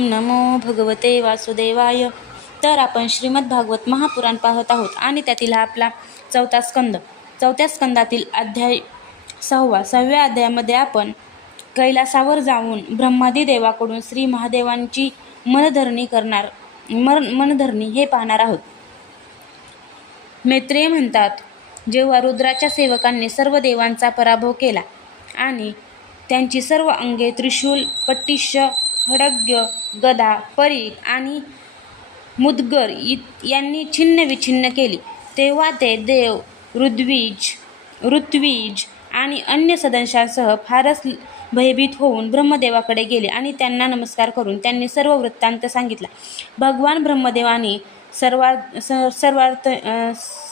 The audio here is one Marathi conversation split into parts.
ओम नमो भगवते वासुदेवाय. तर आपण श्रीमद भागवत महापुराण पाहत आहोत आणि त्यातील हा आपला चौथा स्कंद. चौथ्या स्कंदातील अध्याय सहावा सहाव्या अध्यायामध्ये आपण कैलासावर जाऊन ब्रह्मादी देवाकडून श्री महादेवांची मनधरणी करणार मन मनधरणी हे पाहणार आहोत. मैत्रेय म्हणतात जेव्हा रुद्राच्या सेवकांनी सर्व देवांचा पराभव केला आणि त्यांची सर्व अंगे त्रिशूल पट्टिष्य खडग्य गदा परी आणि मुदगर इ- यांनी छिन्न विछिन्न केली. तेव्हा ते देव ऋद्विज ऋत्विज आणि अन्य सदस्यांसह फारच भयभीत होऊन ब्रह्मदेवाकडे गेले आणि त्यांना नमस्कार करून त्यांनी सर्व वृत्तांत सांगितला. भगवान ब्रह्मदेवानी सर्वा स सर्वार्थ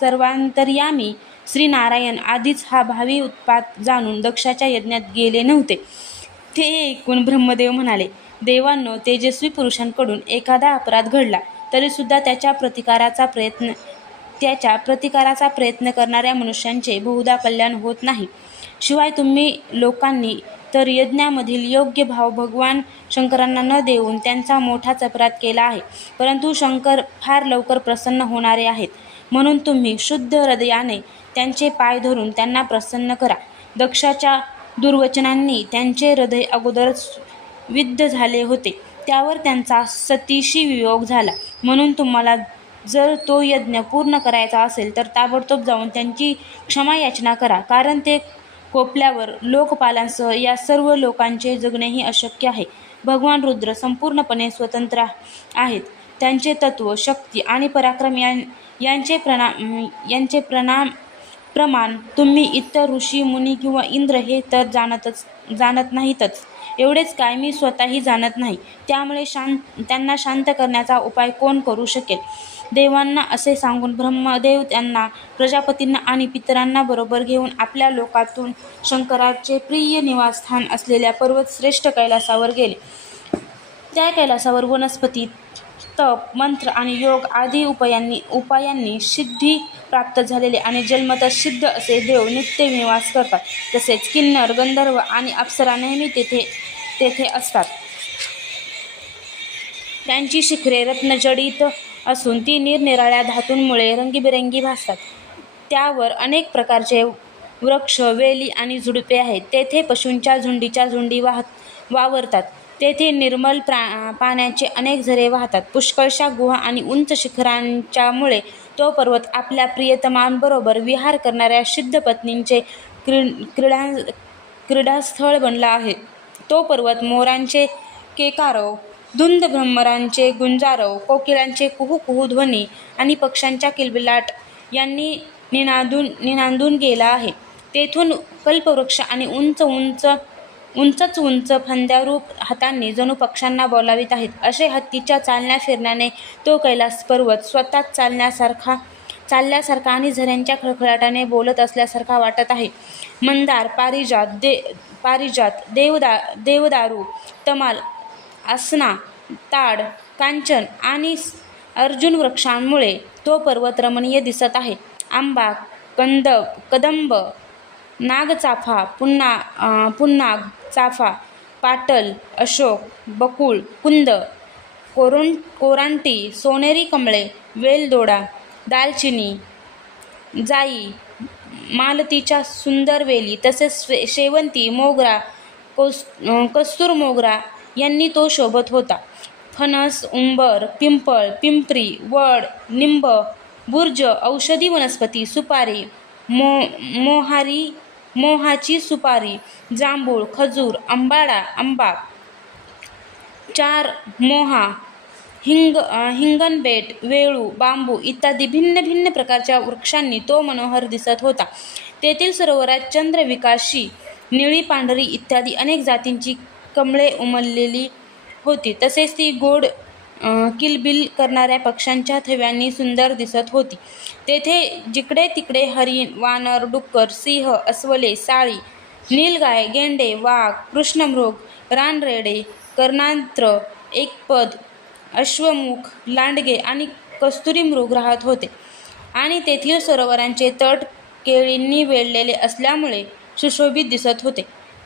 सर्वांतर्यामी श्रीनारायण आधीच हा भावी उत्पात जाणून दक्षाच्या यज्ञात गेले नव्हते. ते ऐकून ब्रह्मदेव म्हणाले देवांनो तेजस्वी पुरुषांकडून एखादा अपराध घडला तरीसुद्धा त्याच्या प्रतिकाराचा प्रयत्न त्याच्या प्रतिकाराचा प्रयत्न करणाऱ्या मनुष्यांचे बहुधा कल्याण होत नाही. शिवाय तुम्ही लोकांनी तर यज्ञामधील योग्य भाव भगवान शंकरांना न देऊन त्यांचा मोठाच अपराध केला आहे. परंतु शंकर फार लवकर प्रसन्न होणारे आहेत. म्हणून तुम्ही शुद्ध हृदयाने त्यांचे पाय धरून त्यांना प्रसन्न करा. दक्षाच्या दुर्वचनांनी त्यांचे हृदय अगोदरच विद्ध झाले होते. त्यावर त्यांचा सतीशी वियोग झाला. म्हणून तुम्हाला जर तो यज्ञ पूर्ण करायचा असेल तर ताबडतोब जाऊन त्यांची क्षमा याचना करा कारण ते कोपल्यावर लोकपालांसह या सर्व लोकांचे जगणेही अशक्य आहे. भगवान रुद्र संपूर्णपणे स्वतंत्र आहेत. त्यांचे तत्व शक्ती आणि पराक्रम यां यांचे प्रणाम यांचे प्रणाम प्रमाण तुम्ही इतर ऋषी मुनी किंवा इंद्र हे तर जाणतच जाणत नाहीतच. एवढेच काय मी स्वतःही जाणत नाही. त्यामुळे शांत त्यांना शांत करण्याचा उपाय कोण करू शकेल? देवांना असे सांगून ब्रह्मदेव त्यांना प्रजापतींना आणि पितरांना बरोबर घेऊन आपल्या लोकातून शंकराचे प्रिय निवासस्थान असलेल्या पर्वतश्रेष्ठ कैलासावर गेले. त्या कैलासावर वनस्पती तप मंत्र आणि योग आदी उपायांनी उपायांनी सिद्धी प्राप्त झालेले आणि जन्मतः सिद्ध असे देव नित्य निवास करतात. तसेच किन्नर गंधर्व आणि अप्सरा नेहमी तेथे तेथे असतात. त्यांची शिखरे रत्नजडित असून ती निरनिराळ्या धातूंमुळे रंगीबेरंगी भासतात. त्यावर अनेक प्रकारचे वृक्ष वेली आणि झुडपे आहेत. तेथे पशूंच्या झुंडीच्या झुंडी वाहत वावरतात. तेथे निर्मल प्रा पाण्याचे अनेक झरे वाहतात. पुष्कळशा गुहा आणि उंच शिखरांच्यामुळे तो पर्वत आपल्या प्रियतमांबरोबर विहार करणाऱ्या सिद्ध पत्नींचे क्री क्रीडा क्रीडास्थळ बनला आहे. तो पर्वत मोरांचे केकारव धुंद भ्रमरांचे गुंजारव कोकिलांचे कुहू कुहू ध्वनी आणि पक्ष्यांच्या किलबिलाट यांनी निनादून निनांदून गेला आहे. तेथून कल्पवृक्ष आणि उंच उंच उंचच उंच फंद्यारूप हातांनी जणू पक्ष्यांना बोलावित आहेत. असे हत्तीच्या चालण्या फिरण्याने तो कैलास पर्वत स्वतःच चालण्यासारखा चालल्यासारखा आणि झऱ्यांच्या खळखळाटाने बोलत असल्यासारखा वाटत आहे. मंदार पारिजात दे पारिजात देवदा देवदारू तमाल आसना ताड कांचन आणि अर्जुन वृक्षांमुळे तो पर्वत रमणीय दिसत आहे. आंबा कंद कदंब नागचाफा पुन्हा पुन्नाग चाफा पाटल अशोक बकुळ कुंद कोरोन कोरांटी सोनेरी कमळे वेलदोडा दालचिनी जाई मालतीच्या सुंदर वेली तसेच शे शेवंती मोगरा कोस कस्तूर मोगरा यांनी तो शोभत होता. फणस उंबर पिंपळ पिंपरी वड निंब बुर्ज औषधी वनस्पती सुपारी मो मोहारी मोहाची सुपारी जांभूळ खजूर आंबाडा आंबा चार मोहा हिंग हिंगणबेट वेळू बांबू इत्यादी भिन्न भिन्न प्रकारच्या वृक्षांनी तो मनोहर दिसत होता. तेथील सरोवरात चंद्रविकाशी निळी पांढरी इत्यादी अनेक जातींची कमळे उमललेली होती. तसेच ती गोड किलबिल करणाऱ्या पक्ष्यांच्या थव्यांनी सुंदर दिसत होती. तेथे जिकडे तिकडे हरिण वानर डुक्कर सिंह अस्वले साळी नीलगाय गेंडे वाघ कृष्णमृग रानरेडे कर्णांत्र एकपद अश्वमुख लांडगे आणि कस्तुरी मृग राहत होते. आणि तेथील सरोवरांचे तट केळींनी वेढलेले असल्यामुळे सुशोभित दिसत होते.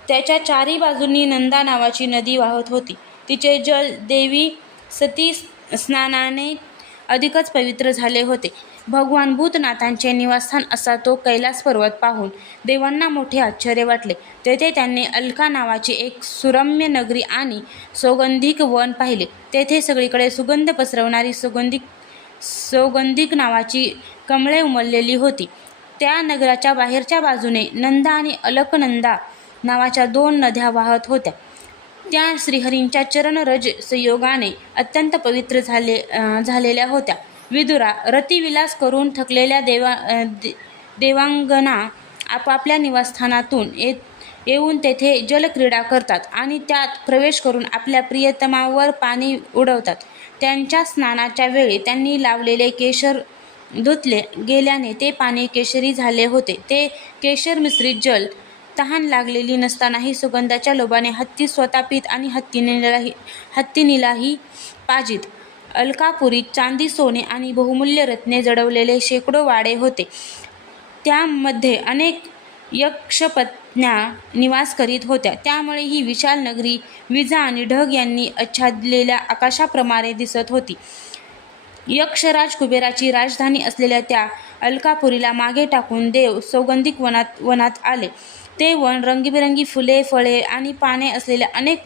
त्याच्या चारी बाजूंनी नंदा नावाची नदी वाहत होती. तिचे जल देवी सती स्नानाने अधिकच पवित्र झाले होते. भगवान भूतनाथांचे निवासस्थान असा तो कैलास पर्वत पाहून देवांना मोठे आश्चर्य वाटले. तेथे त्यांनी अलका नावाची एक सुरम्य नगरी आणि सौगंधिक वन पाहिले. तेथे सगळीकडे सुगंध पसरवणारी सुगंधिक सौगंधिक नावाची कमळे उमललेली होती. त्या नगराच्या बाहेरच्या बाजूने नंदा आणि अलकनंदा नावाच्या दोन नद्या वाहत होत्या. त्या श्रीहरींच्या चरणरज संयोगाने अत्यंत पवित्र झाले झालेल्या होत्या. विदुरा रतिविलास करून थकलेल्या देवा दे- देवांगना आपापल्या निवासस्थानातून येत येऊन तेथे जलक्रीडा करतात आणि त्यात प्रवेश करून आपल्या प्रियतमावर पाणी उडवतात. त्यांच्या स्नानाच्या वेळी त्यांनी लावलेले केशर धुतले गेल्याने ते पाणी केशरी झाले होते. ते केशर मिश्रित जल तहान लागलेली नसतानाही सुगंधाच्या लोभाने हत्ती स्वतः आणि हत्तीनेलाही हत्तीनीलाही पाजीत. अलकापुरीत चांदी सोने आणि बहुमूल्य रत्ने जडवलेले शेकडो वाडे होते. त्यामध्ये अनेक यक्षपत्न्या निवास करीत होत्या. त्यामुळे ही विशाल नगरी विजा आणि ढग यांनी आच्छादलेल्या आकाशाप्रमाणे दिसत होती. यक्षराज कुबेराची राजधानी असलेल्या त्या अलकापुरीला मागे टाकून देव सौगंधिक वनात वनात आले. ते वन रंगीबेरंगी फुले फळे आणि पाने असलेल्या अनेक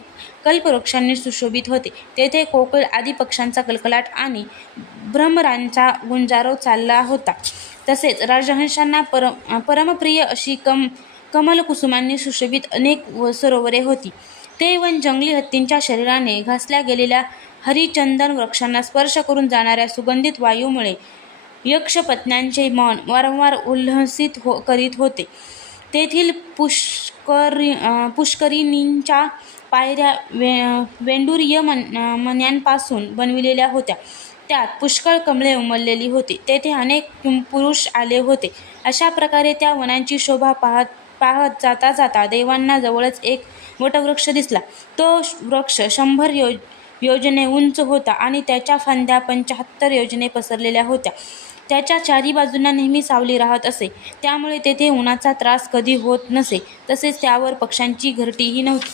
कल्पवृक्षांनी सुशोभित होते. तेथे कोकळ आदी पक्ष्यांचा कलकलाट आणि भ्रमरांचा गुंजारो चालला होता. तसेच राजहंशांना परम परमप्रिय अशी कम कमलकुसुमांनी सुशोभित अनेक व सरोवरे होती. ते वन जंगली हत्तींच्या शरीराने घासल्या गेलेल्या हरिचंदन वृक्षांना स्पर्श करून जाणाऱ्या सुगंधित वायूमुळे यक्षपत्न्यांचे मन वारंवार उल्हसित हो करीत होते. तेथील पुष्करी पुष्करिणींच्या पायऱ्या वे वेंडुर्य मन मण्यांपासून बनविलेल्या होत्या. त्यात पुष्कळ कमळे उमललेली होती. तेथे अनेक पुरुष आले होते. अशा प्रकारे त्या वनांची शोभा पाहत पाहत जाता जाता देवांना जवळच एक वटवृक्ष दिसला. तो वृक्ष शंभर यो योजने उंच होता आणि त्याच्या फांद्या पंच्याहत्तर योजने पसरलेल्या होत्या. त्याच्या चारी बाजूंना नेहमी सावली राहत असे. त्यामुळे तेथे उन्हाचा त्रास कधी होत नसे. तसेच त्यावर पक्ष्यांची घरटीही नव्हती.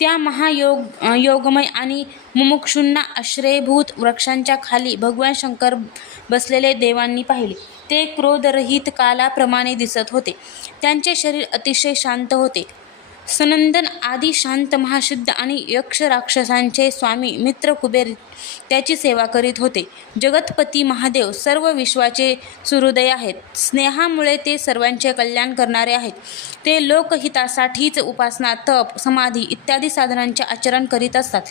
त्या महायोग योगमय आणि मुमुक्षूंना आश्रयभूत वृक्षांच्या खाली भगवान शंकर बसलेले देवांनी पाहिले. ते क्रोधरहित कालाप्रमाणे दिसत होते. त्यांचे शरीर अतिशय शांत होते. सनंदन आदी शांत महासिद्ध आणि यक्ष राक्षसांचे स्वामी मित्र कुबेर त्याची सेवा करीत होते. जगतपती महादेव सर्व विश्वाचे सुहृदय आहेत. स्नेहामुळे ते सर्वांचे कल्याण करणारे आहेत. ते लोकहितासाठीच उपासना तप समाधी इत्यादी साधनांचे आचरण करीत असतात.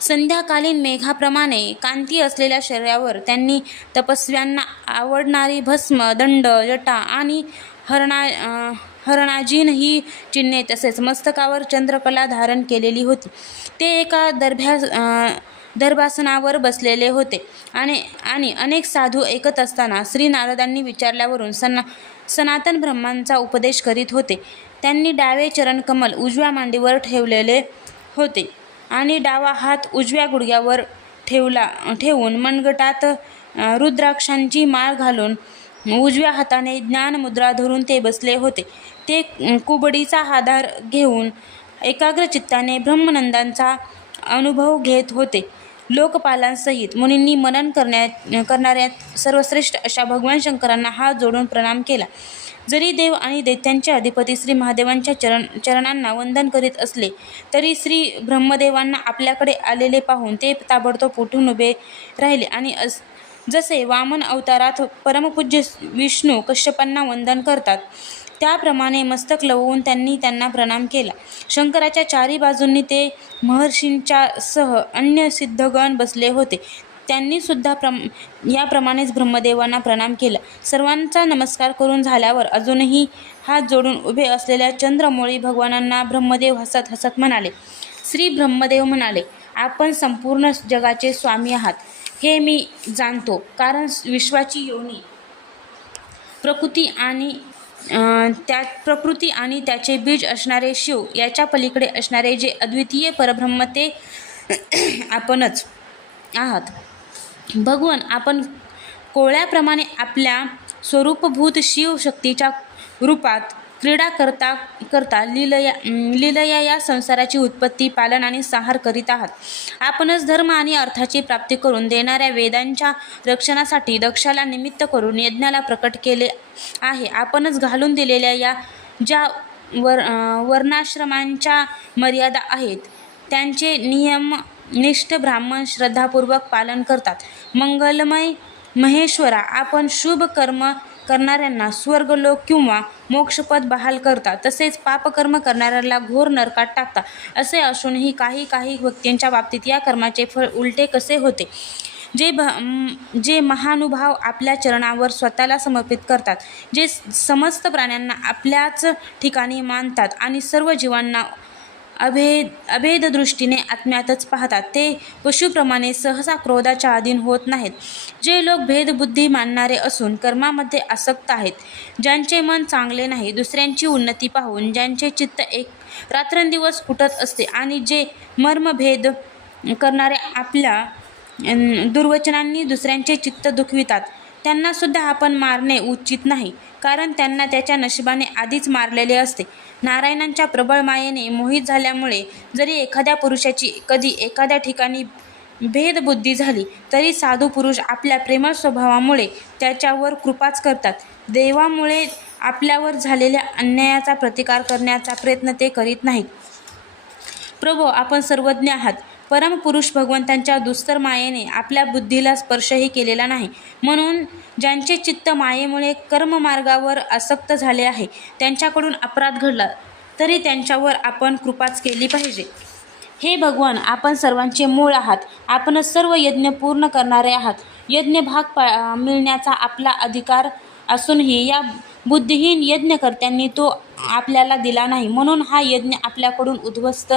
संध्याकालीन मेघाप्रमाणे कांती असलेल्या शरीरावर त्यांनी तपस्व्यांना आवडणारी भस्म दंड जटा आणि हरणा हरणाजीन ही चिन्हे तसेच मस्तकावर चंद्रकला धारण केलेली होती. ते एका दर्भ्या दर्भासनावर बसलेले होते आणि आणि अनेक साधू ऐकत असताना श्री नारदांनी विचारल्यावरून सना सनातन ब्रह्मांचा उपदेश करीत होते. त्यांनी डावे चरणकमल उजव्या मांडीवर ठेवलेले होते आणि डावा हात उजव्या गुडघ्यावर ठेवला ठेवून मनगटात रुद्राक्षांची माळ घालून उजव्या हाताने ज्ञानमुद्रा धरून ते बसले होते. ते कुबडीचा आधार घेऊन एकाग्र चित्ताने ब्रह्मनंदांचा अनुभव घेत होते. लोकपालांसहित मुनींनी मनन करण्या करणाऱ्या सर्वश्रेष्ठ अशा भगवान शंकरांना हात जोडून प्रणाम केला. जरी देव आणि दैत्यांचे अधिपती श्री महादेवांच्या चरण चरणांना वंदन करीत असले तरी श्री ब्रह्मदेवांना आपल्याकडे आलेले पाहून ते ताबडतोब उठून उभे राहिले आणि अस जसे वामन अवतारात परमपूज्य विष्णू कश्यपांना वंदन करतात त्याप्रमाणे मस्तक लवून त्यांनी त्यांना प्रणाम केला. शंकराच्या चारी बाजूंनी ते महर्षींच्या सह अन्य सिद्धगण बसले होते. त्यांनी सुद्धा प्रम याप्रमाणेच ब्रह्मदेवांना प्रणाम केला. सर्वांचा नमस्कार करून झाल्यावर अजूनही हात जोडून उभे असलेल्या चंद्रमोळी भगवानांना ब्रह्मदेव हसत हसत म्हणाले श्री ब्रह्मदेव म्हणाले आपण संपूर्ण जगाचे स्वामी आहात. हे मी जाणतो. कारण विश्वाची योनी. प्रकृती आणि त्या प्रकृती आणि त्याचे बीज असणारे शिव याच्या पलीकडे असणारे जे अद्वितीय परब्रह्म ते आपणच आहात. भगवान आपण कोळ्याप्रमाणे आपल्या स्वरूपभूत शिवशक्तीच्या रूपात क्रीडा करता करता लीलया लिलया लीलया या संसाराची उत्पत्ती पालन आणि संहार करीत आहात. आपणच धर्म आणि अर्थाची प्राप्ती करून देणाऱ्या वेदांच्या रक्षणासाठी दक्षाला निमित्त करून यज्ञाला प्रकट केले आहे. आपणच घालून दिलेल्या या ज्या वर वर्णाश्रमांच्या मर्यादा आहेत त्यांचे नियम निष्ठ ब्राह्मण श्रद्धापूर्वक पालन करतात. मंगलमय महेश्वरा आपण शुभ कर्म करणाऱ्यांना स्वर्गलोक किंवा मोक्षपद बहाल करता तसेच पापकर्म करणाऱ्याला घोर नरकात टाकता असे असूनही काही काही व्यक्तींच्या बाबतीत या कर्माचे फळ उलटे कसे होते? जे भ जे महानुभाव आपल्या चरणावर स्वतःला समर्पित करतात जे समस्त प्राण्यांना आपल्याच ठिकाणी मानतात आणि सर्व जीवांना अभेद अभेद दृष्टीने आत्म्यातच पाहतात. ते पशुप्रमाणे सहसा क्रोधाच्या अधीन होत नाहीत. जे लोक भेदबुद्धी मानणारे असून कर्मामध्ये आसक्त आहेत ज्यांचे मन चांगले नाही दुसऱ्यांची उन्नती पाहून ज्यांचे चित्त एक रात्रंदिवस कुटत असते आणि जे मर्मभेद करणारे आपल्या दुर्वचनांनी दुसऱ्यांचे चित्त दुखवितात त्यांनासुद्धा आपण मारणे उचित नाही कारण त्यांना त्याच्या नशिबाने आधीच मारलेले असते. नारायणांच्या प्रबळ मायेने मोहित झाल्यामुळे जरी एखाद्या पुरुषाची कधी एखाद्या ठिकाणी भेदबुद्धी झाली तरी साधू पुरुष आपल्या प्रेमळ स्वभावामुळे त्याच्यावर कृपाच करतात. देवामुळे आपल्यावर झालेल्या अन्यायाचा प्रतिकार करण्याचा प्रयत्न ते करीत नाहीत. प्रभो आपण सर्वज्ञ आहात. परमपुरुष भगवंतांच्या दुस्तर मायेने आपल्या बुद्धीला स्पर्शही केलेला नाही. म्हणून ज्यांचे चित्त मायेमुळे कर्ममार्गावर आसक्त झाले आहे त्यांच्याकडून अपराध घडला तरी त्यांच्यावर आपण कृपाच केली पाहिजे. हे भगवान आपण सर्वांचे मूळ आहात. आपणच सर्व यज्ञ पूर्ण करणारे आहात. यज्ञ भाग पा मिळण्याचा आपला अधिकार असूनही या बुद्धिहीन यज्ञकर्त्यांनी तो आपल्याला दिला नाही. म्हणून हा यज्ञ आपल्याकडून उद्ध्वस्त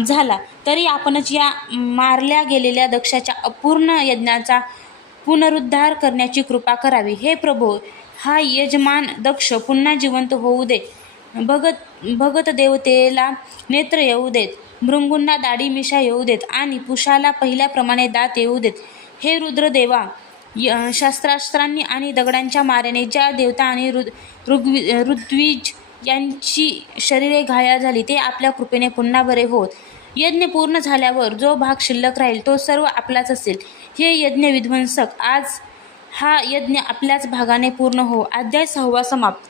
झाला. तरी आपणच या मारल्या गेलेल्या दक्षाच्या अपूर्ण यज्ञाचा पुनरुद्धार करण्याची कृपा करावी. हे प्रभो हा यजमान दक्ष पुन्हा जिवंत होऊ दे. भगत भगत देवतेला नेत्र येऊ देत. भृंगूंना दाढी मिशा येऊ देत आणि पुषाला पहिल्याप्रमाणे दात येऊ देत. हे रुद्रदेवा य शास्त्रास्त्रांनी आणि दगडांच्या मारेने ज्या देवता आणि ऋ ऋग्वी ऋत्विज यांची शरीरे घायाळ झाली ते आपल्या कृपेने पुन्हा बरे होत. यज्ञ पूर्ण झाल्यावर जो भाग शिल्लक राहील तो सर्व आपलाच असेल. हे यज्ञ विध्वंसक. आज हा यज्ञ आपल्याच भागाने पूर्ण हो. अध्याय सहावा समाप्त.